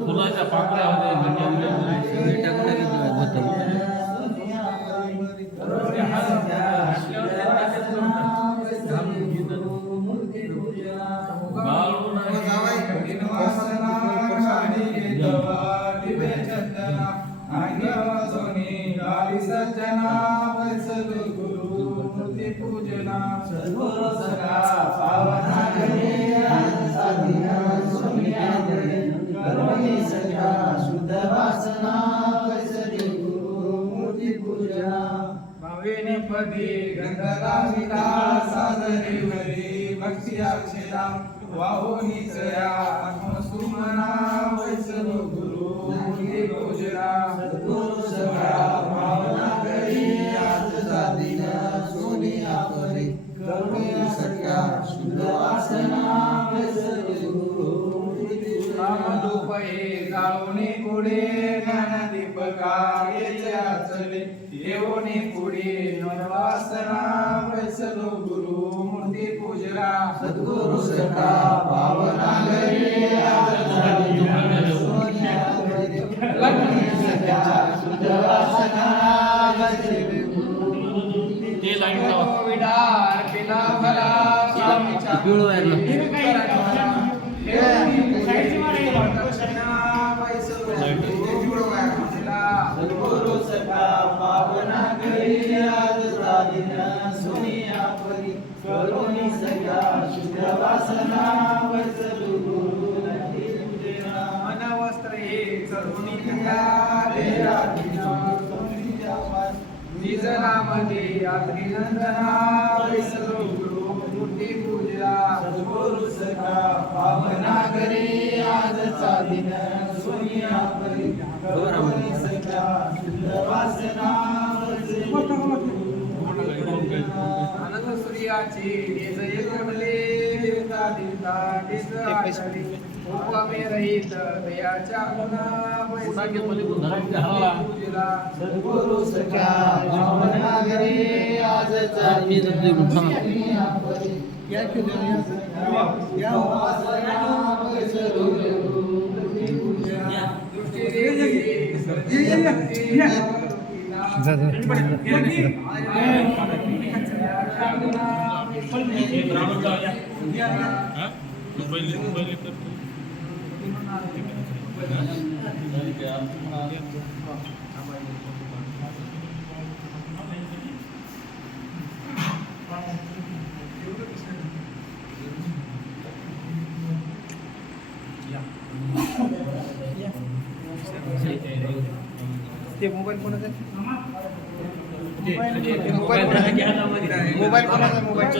फुलाच्या पाकळ्या सज्जना वैसल गुरु मूर्ती पूजना सद्गुरु सखा पावना घरे साधीना सोनिया घरे कर्मणी सखा शुद्ध वासना वैसल गुरु मूर्ती पूजना भावेने पदी गंधला विदा साधने वरी भक्ती अक्षरा वाहुनी चया आत्मसुमना वैसल गुरु मूर्ती पूजना सद्गुरु सखा पावना घरे साधीना सोनिया घरे कर्मणी सखा शुद्ध वासना वैसल गुरु मूर्ती पूजना जाऊनी पुढे ज्ञान दीपका येच्या चले येऊनी पुढे नववासना वैसल गुरु मूर्ती पूजला सद्गुरु सखा पावना घरे सोनिया घरे कर्मणी सखा शुद्ध वासना वैसल गुरु ते लाईन विडार पिला भला स्वामीच्या सद्गुरु सखा पावना घरी साधीना सोनिया परी कर्मणी सखा शुद्ध वासना वैसल गुरु मूर्ती पूजना मन वस्त्र हे चरुणी निजनामध्ये यात्री नंदना वैसल गुरु मूर्ती पूजला सद्गुरु सखा पावना घरी साधीना सोनिया परी कर्मणी सखा शुद्ध वासना अनंत सूर्याची निज एकमले देवता देवता निज आचरी उपमे रहित दयाच्या गुणा पूजला सद्गुरु सखा पावना घरी सोनिया परी या वासना वैसल गुरु मूर्ती पूजना दृष्टी मोबाईल कोणाचा मोबाईल कोणाचा मोबाईल